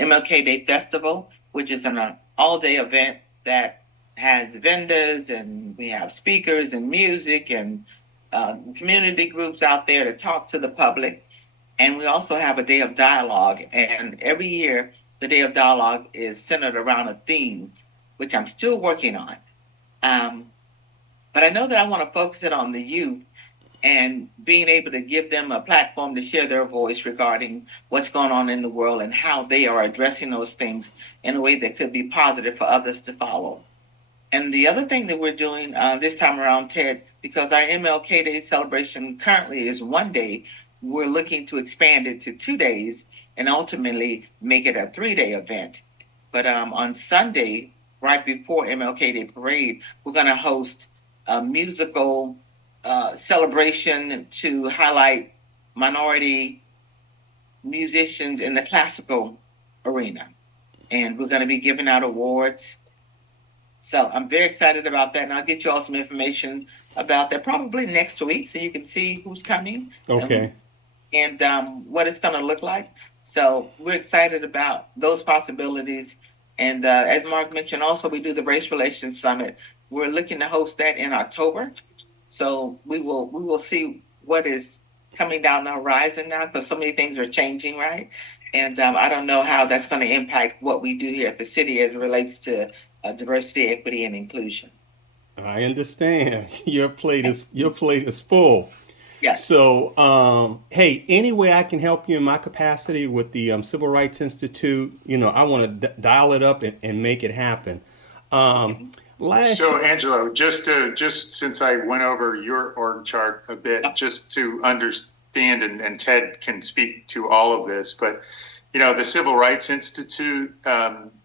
MLK Day Festival, which is an all-day event that has vendors, and we have speakers and music and community groups out there to talk to the public. And we also have a day of dialogue. And every year, the day of dialogue is centered around a theme, which I'm still working on. Um, but I know that I want to focus it on the youth and being able to give them a platform to share their voice regarding what's going on in the world and how they are addressing those things in a way that could be positive for others to follow. And the other thing that we're doing this time around, Ted, because our MLK Day celebration currently is one day, we're looking to expand it to 2 days and ultimately make it a 3 day event. But on Sunday, right before MLK Day parade, we're going to host a musical celebration to highlight minority musicians in the classical arena. And we're going to be giving out awards. So I'm very excited about that. And I'll get you all some information about that probably next week so you can see who's coming. Okay. And what it's going to look like. So we're excited about those possibilities. And as Mark mentioned, also we do the Race Relations Summit. We're looking to host that in October. So we will see what is coming down the horizon now because so many things are changing, right? And I don't know how that's going to impact what we do here at the city as it relates to diversity, equity, and inclusion. I understand. Your plate is full. Yes. So, hey, any way I can help you in my capacity with the Civil Rights Institute, I want to dial it up and make it happen. Um, last, So, Angelo, just since I went over your org chart a bit, just to understand, and Ted can speak to all of this, but the Civil Rights Institute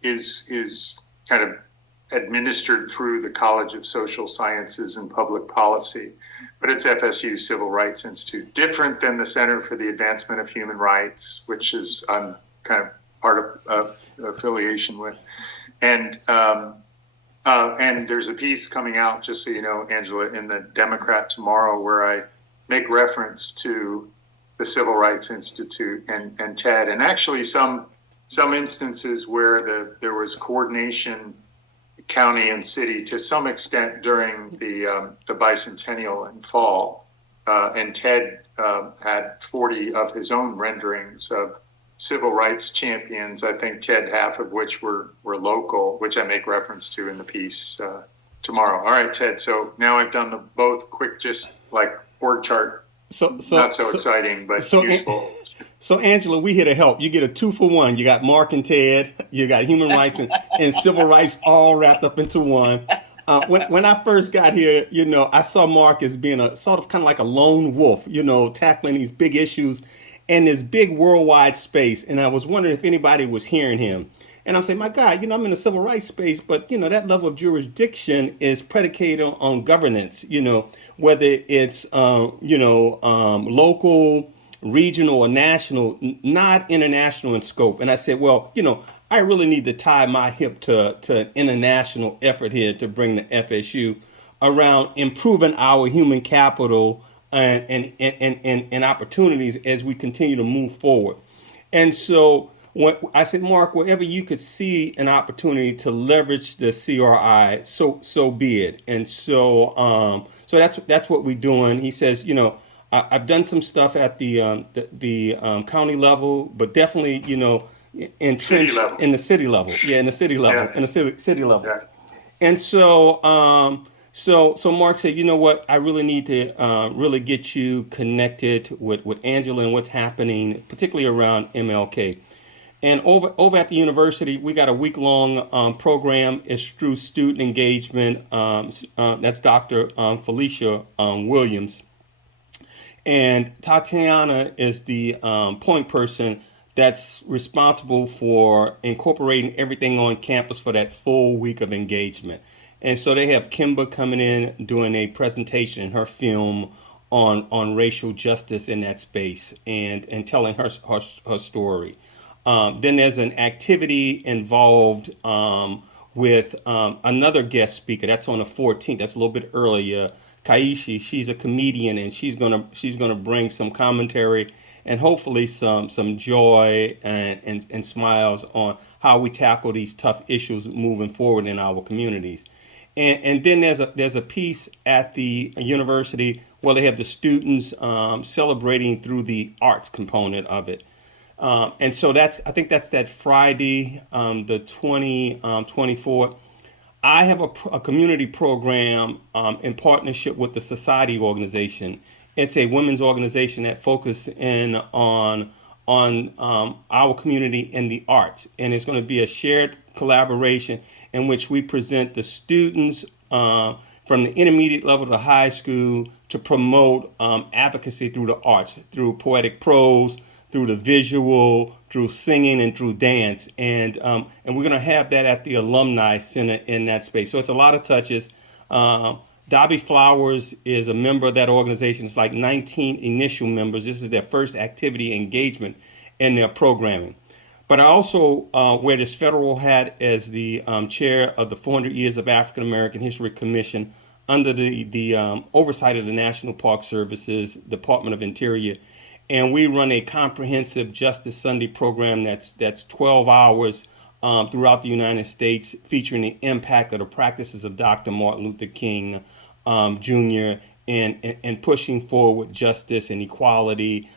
is kind of administered through the College of Social Sciences and Public Policy, but it's FSU Civil Rights Institute, different than the Center for the Advancement of Human Rights, which is I'm kind of part of affiliation with, and there's a piece coming out, just so you know, Angela, in the Democrat tomorrow, where I make reference to the Civil Rights Institute and TED, and actually some instances where there was coordination, county and city, to some extent during the bicentennial in fall, and TED had 40 of his own renderings of civil rights champions. I think TED, half of which were local, which I make reference to in the piece tomorrow. All right, Ted. So now I've done both quick, just like org chart. Not so exciting, but useful. So, Angela, we here to help. You get a 2-for-1. You got Mark and Ted. You got human rights and civil rights all wrapped up into one. When I first got here, I saw Mark as being a sort of kind of like a lone wolf, tackling these big issues in this big worldwide space. And I was wondering if anybody was hearing him. And I'm saying, my God, I'm in the civil rights space, but that level of jurisdiction is predicated on governance. Whether it's local, regional, or national, not international in scope. And I said, well, I really need to tie my hip to an international effort here to bring the FSU around improving our human capital and opportunities as we continue to move forward. And so when I said, Mark, wherever you could see an opportunity to leverage the CRI, so be it. And so that's what we're doing. He says, I've done some stuff at the county level, but definitely, in City level. in the city level, in the city level, Yeah. in the city level. Yeah. And so Mark said, you know what? I really need to really get you connected with Angela and what's happening, particularly around MLK. And over at the university, we got a week-long program. It's through student engagement. That's Dr. Felicia Williams. And Tatiana is the point person that's responsible for incorporating everything on campus for that full week of engagement. And so they have Kimba coming in doing a presentation in her film on racial justice in that space and telling her story. Then there's an activity involved with another guest speaker. That's on the 14th. That's a little bit earlier. Kaishi, she's a comedian, and she's gonna bring some commentary and hopefully some joy and smiles on how we tackle these tough issues moving forward in our communities. And then there's a piece at the university where they have the students celebrating through the arts component of it. And so I think that's that Friday, the 24th. I have a community program in partnership with the Society organization. It's a women's organization that focuses in on our community in the arts, and it's going to be a shared collaboration in which we present the students from the intermediate level to high school to promote advocacy through the arts, through poetic prose, through the visual, through singing, and through dance. And we're going to have that at the Alumni Center in that space. So it's a lot of touches. Dobby Flowers is a member of that organization. It's like 19 initial members. This is their first activity engagement in their programming. But I also wear this federal hat as the chair of the 400 Years of African American History Commission under the oversight of the National Park Service's Department of Interior. And we run a comprehensive Justice Sunday program that's 12 hours throughout the United States, featuring the impact of the practices of Dr. Martin Luther King Jr. and pushing forward justice and equality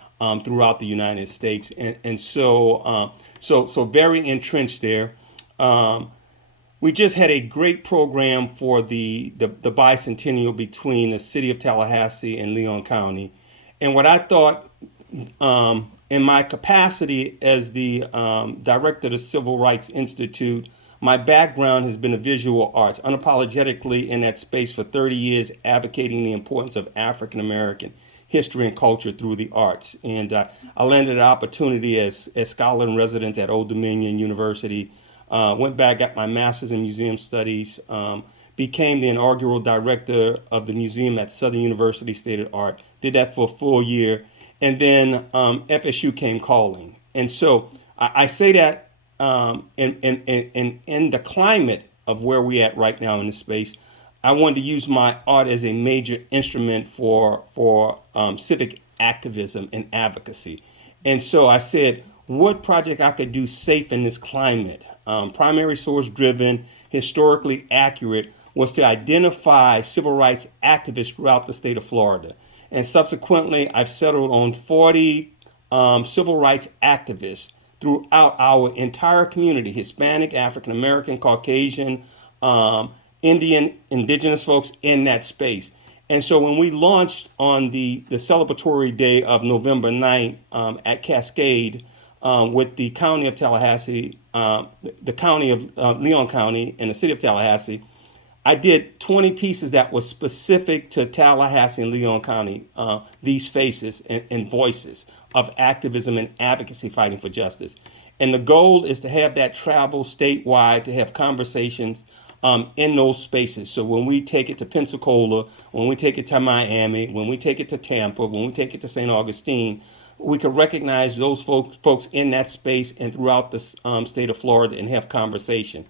throughout the United States. So very entrenched there. We just had a great program for the bicentennial between the city of Tallahassee and Leon County. And what I thought, in my capacity as the director of the Civil Rights Institute, my background has been the visual arts, unapologetically in that space for 30 years, advocating the importance of African American history and culture through the arts. And I landed an opportunity as scholar in residence at Old Dominion University, went back, got my master's in museum studies, became the inaugural director of the museum at Southern University State of Art, did that for a full year. And then FSU came calling. And so I say that in the climate of where we're at right now in this space, I wanted to use my art as a major instrument for civic activism and advocacy. And so I said, what project I could do safe in this climate, primary source driven, historically accurate, was to identify civil rights activists throughout the state of Florida. And subsequently, I've settled on 40 civil rights activists throughout our entire community: Hispanic, African American, Caucasian, Indian, indigenous folks in that space. And so when we launched on the celebratory day of November 9th at Cascade with the county of Tallahassee, the county of Leon County, and the city of Tallahassee, I did 20 pieces that were specific to Tallahassee and Leon County, these faces and voices of activism and advocacy fighting for justice. And the goal is to have that travel statewide, to have conversations in those spaces. So when we take it to Pensacola, when we take it to Miami, when we take it to Tampa, when we take it to St. Augustine, we can recognize those folks in that space and throughout the state of Florida and have conversation.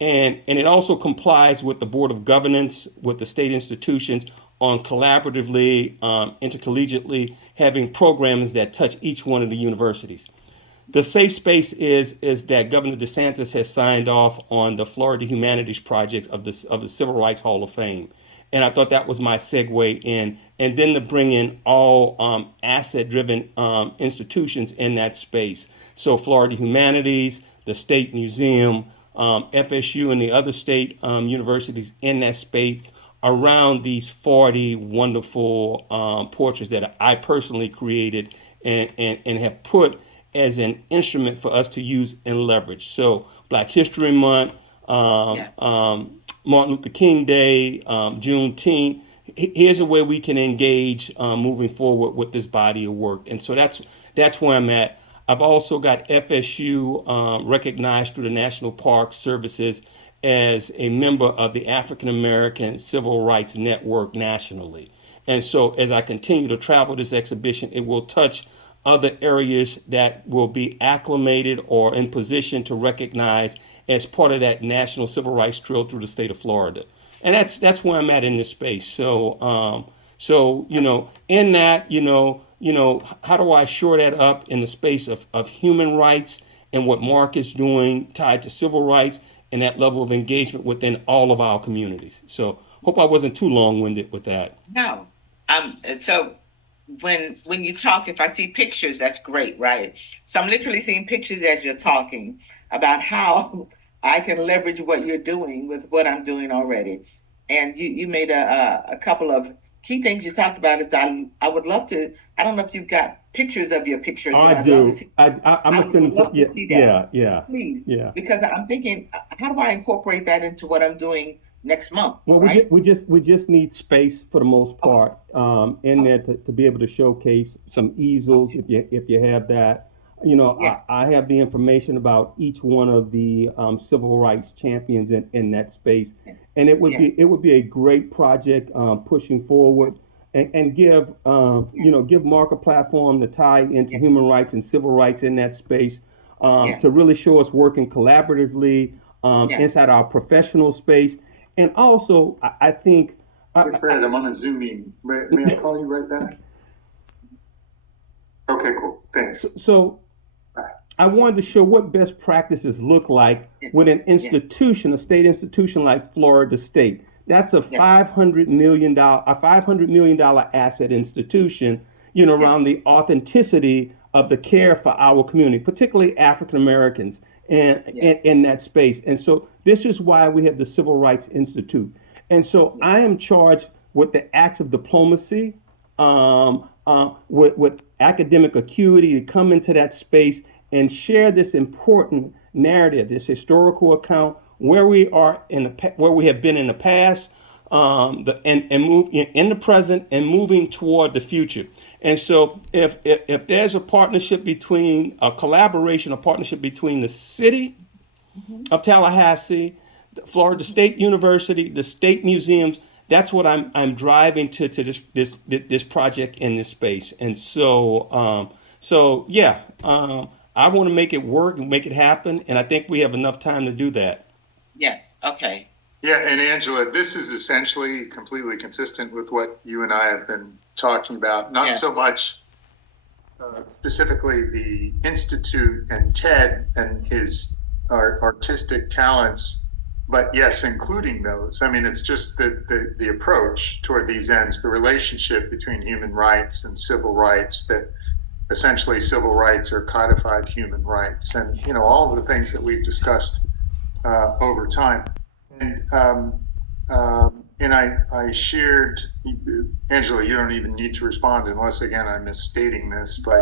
And it also complies with the Board of Governance, with the state institutions on collaboratively, intercollegiately having programs that touch each one of the universities. The safe space is that Governor DeSantis has signed off on the Florida Humanities Project of the Civil Rights Hall of Fame. And I thought that was my segue in. And then to bring in all asset-driven institutions in that space. So Florida Humanities, the State Museum, FSU, and the other state universities in that space around these 40 wonderful portraits that I personally created and have put as an instrument for us to use and leverage. So Black History Month, Martin Luther King Day, Juneteenth. Here's a way we can engage moving forward with this body of work. And so that's where I'm at. I've also got FSU recognized through the National Park Services as a member of the African American Civil Rights Network nationally. And so as I continue to travel this exhibition, it will touch other areas that will be acclimated or in position to recognize as part of that national civil rights trail through the state of Florida. And that's where I'm at in this space. So in that, how do I shore that up in the space of human rights and what Mark is doing tied to civil rights and that level of engagement within all of our communities. So hope I wasn't too long-winded with that. No. So when you talk, if I see pictures, that's great, right? So I'm literally seeing pictures as you're talking about how I can leverage what you're doing with what I'm doing already. And you made a couple of key things you talked about. Is I would love to. I don't know if you've got pictures of your pictures, but I I'd love to do. see. I'm I gonna send would them to love to yeah, see that, yeah, yeah, please, yeah. because I'm thinking, how do I incorporate that into what I'm doing next month, Well, right? we just need space for the most Okay. part in Okay. there to be able to showcase some easels Okay. if you have that. Yes. I have the information about each one of the civil rights champions in that space, Yes. and Yes. it would be a great project pushing forward Yes. and give Yes. give Mark a platform to tie into Yes. human rights and civil rights in that space to Yes. really show us working collaboratively Yes. inside our professional space. And also, I think, Hey, Fred, I'm on a Zoom meeting. May I call you right back? Okay, cool. Thanks. so Bye. I wanted to show what best practices look like Yes. with an Yes. institution, a state institution like Florida State. That's a Yes. $500 million asset institution, around Yes. the authenticity of the care for our community, particularly African Americans, and Yes. in that space. And so this is why we have the Civil Rights Institute. And so Yes. I am charged with the acts of diplomacy, with academic acuity to come into that space and share this important narrative, this historical account where we are where we have been in the past, and move in the present and moving toward the future. And so, if there's a partnership between a collaboration, a partnership between the city Mhm. of Tallahassee, Florida State University, the state museums. That's what I'm driving to this project in this space. And so yeah, I want to make it work and make it happen. And I think we have enough time to do that. Yes. Okay. Yeah, and Angela, this is essentially completely consistent with what you and I have been talking about. Not Yes. so much specifically the Institute and Ted and his artistic talents, but yes, including those. I mean, it's just the approach toward these ends, the relationship between human rights and civil rights, that essentially civil rights are codified human rights, and all of the things that we've discussed over time. And I shared, Angela, you don't even need to respond unless, again, I'm misstating this, but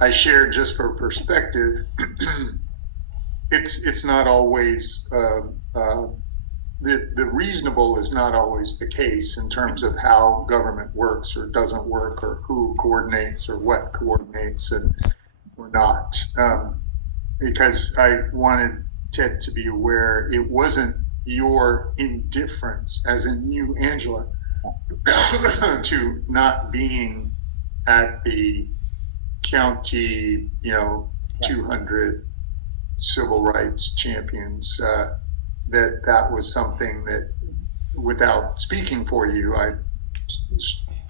I shared, just for perspective, it's not always, the reasonable is not always the case in terms of how government works or doesn't work, or who coordinates or what coordinates and or not. Because I wanted Ted to be aware it wasn't your indifference, as in you, Angela, to not being at the county, 200 civil rights champions, that was something that, without speaking for you, I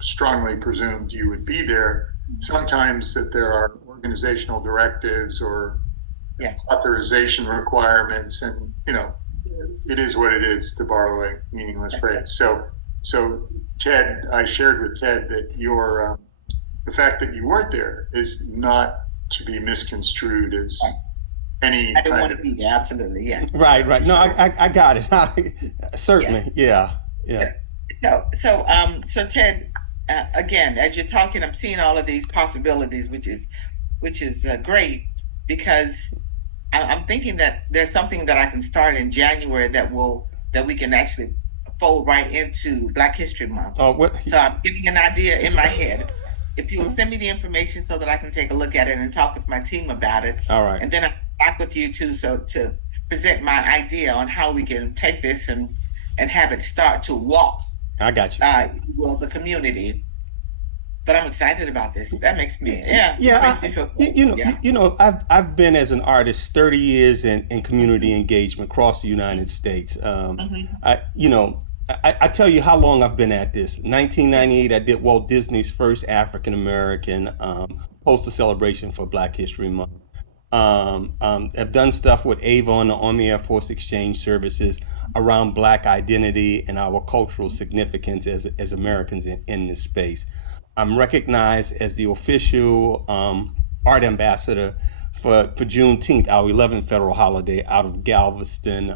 strongly presumed you would be there. Sometimes that there are organizational directives or Yes. authorization requirements, and it is what it is, to borrow a meaningless phrase. So Ted, I shared with Ted that the fact that you weren't there is not to be misconstrued as any I didn't kind want of. to be there. Absolutely. Yes. Right, right. No, So I got it. Certainly, yeah, yeah. So Ted, again, as you're talking, I'm seeing all of these possibilities, which is great, because I'm thinking that there's something that I can start in January that we can actually fold right into Black History Month. Oh, what? So I'm getting an idea in my head. If you'll send me the information so that I can take a look at it and talk with my team about it, All right. and then I'm back with you too, so to present my idea on how we can take this and have it start to walk, I got you. the community. But I'm excited about this. That makes me, yeah, this Yeah, makes me feel cool. Yeah. I've been as an artist 30 years in community engagement across the United States. Mhm. I, I tell you how long I've been at this. 1998, I did Walt Disney's first African American poster celebration for Black History Month. Have done stuff with Avon, the Army Air Force Exchange Services, around Black identity and our cultural significance as Americans in this space. I'm recognized as the official art ambassador for Juneteenth, our 11th federal holiday, out of Galveston,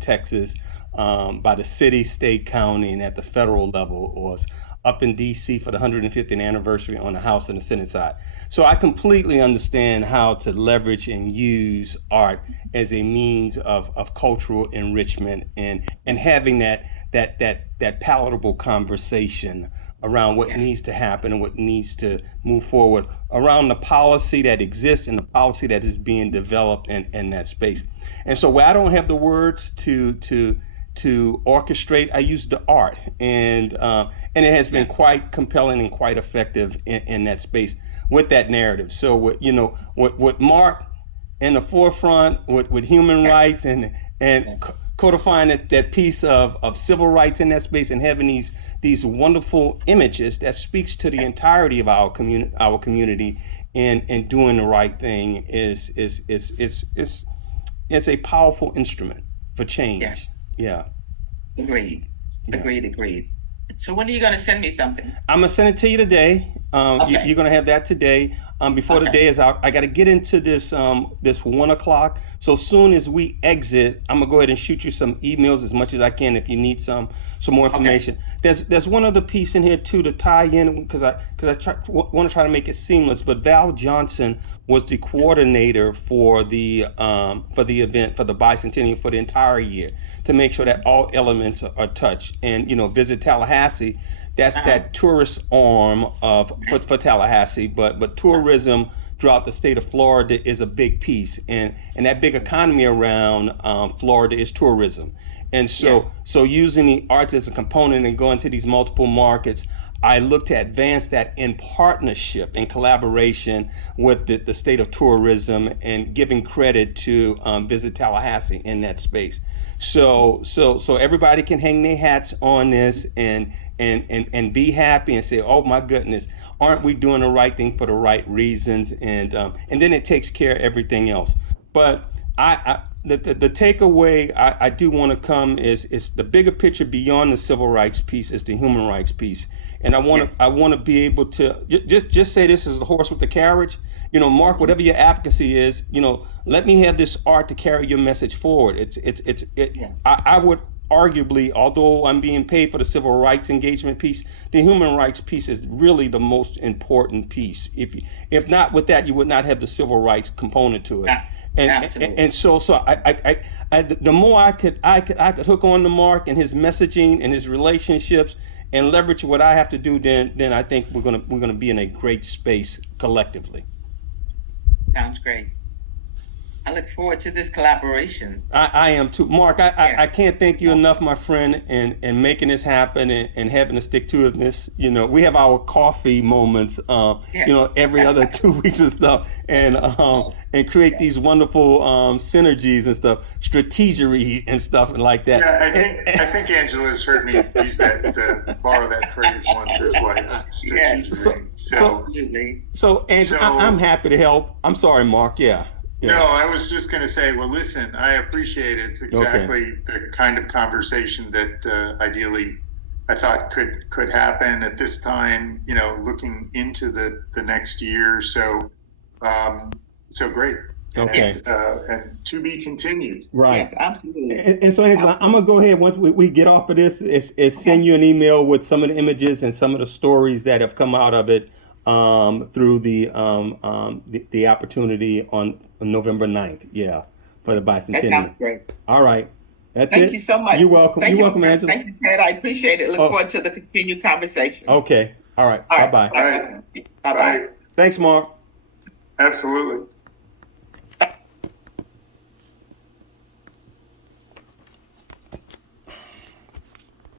Texas, by the city, state, county, and at the federal level, or up in D.C. for the 150th anniversary on the House and the Senate side. So I completely understand how to leverage and use art as a means of cultural enrichment and having that palatable conversation around what Yes. needs to happen and what needs to move forward around the policy that exists and the policy that is being developed in that space. And so where I don't have the words to orchestrate, I use the art, and it has been quite compelling and quite effective in that space with that narrative. So what Mark in the forefront with human rights and codifying that piece of civil rights in that space, and having these wonderful images that speaks to the entirety of our community and doing the right thing is a powerful instrument for change. Yeah. Yeah. Agreed. Yeah. Agreed. So when are you going to send me something? I'm gonna send it to you today. Okay. You're gonna have that today. Before the Okay. day is out, I got to get into this 1 o'clock. So soon as we exit, I'm gonna go ahead and shoot you some emails as much as I can if you need some more information. There's one other piece in here too to tie in, because I want to try to make it seamless. But Val Johnson was the coordinator for the event for the bicentennial for the entire year, to make sure that all elements are touched. And Visit Tallahassee. That's that tourist arm for Tallahassee, but tourism throughout the state of Florida is a big piece, and that big economy around Florida is tourism. And so using the arts as a component and going to these multiple markets, I look to advance that in partnership, in collaboration with the state of tourism, and giving credit to Visit Tallahassee in that space. So everybody can hang their hats on this and be happy and say, oh my goodness, aren't we doing the right thing for the right reasons? And then it takes care of everything else. But the takeaway I do want to come is the bigger picture beyond the civil rights piece is the human rights piece. And I want to be able to just say this is the horse with the carriage. Mark, whatever your advocacy is, let me have this art to carry your message forward. I would arguably, although I'm being paid for the civil rights engagement piece, the human rights piece is really the most important piece. If not with that, you would not have the civil rights component to it. Absolutely. And so the more I could hook on to Mark and his messaging and his relationships and leverage what I have to do, then I think we're gonna be in a great space collectively. Sounds great. I look forward to this collaboration. I am too. Mark, I can't thank you enough, my friend, in making this happen and having the stick-to-itiveness. We have our coffee moments, every other 2 weeks and stuff, and create these wonderful synergies and stuff, strategery and stuff like that. Yeah, I think Angela's heard me use borrow that phrase once or twice. Strategery. Absolutely. So I'm happy to help. I'm sorry, Mark. Yeah. No, I was just going to say, well, listen, I appreciate it. It's exactly the kind of conversation that ideally I thought could happen at this time, looking into the next year. So great. Okay. And to be continued. Right. Yes, absolutely. And so, Angela, I'm going to go ahead, once we get off of this, is send you an email with some of the images and some of the stories that have come out of it through the opportunity on November 9th. Yeah, for the bicentennial. That sounds great. All right. That's it. Thank you so much. You're welcome. You're welcome, Angela. Thank you, Ted. I appreciate it. Look forward to the continued conversation. Okay. All right. All right. Bye-bye. All right. Bye-bye. Thanks, Mark. Absolutely.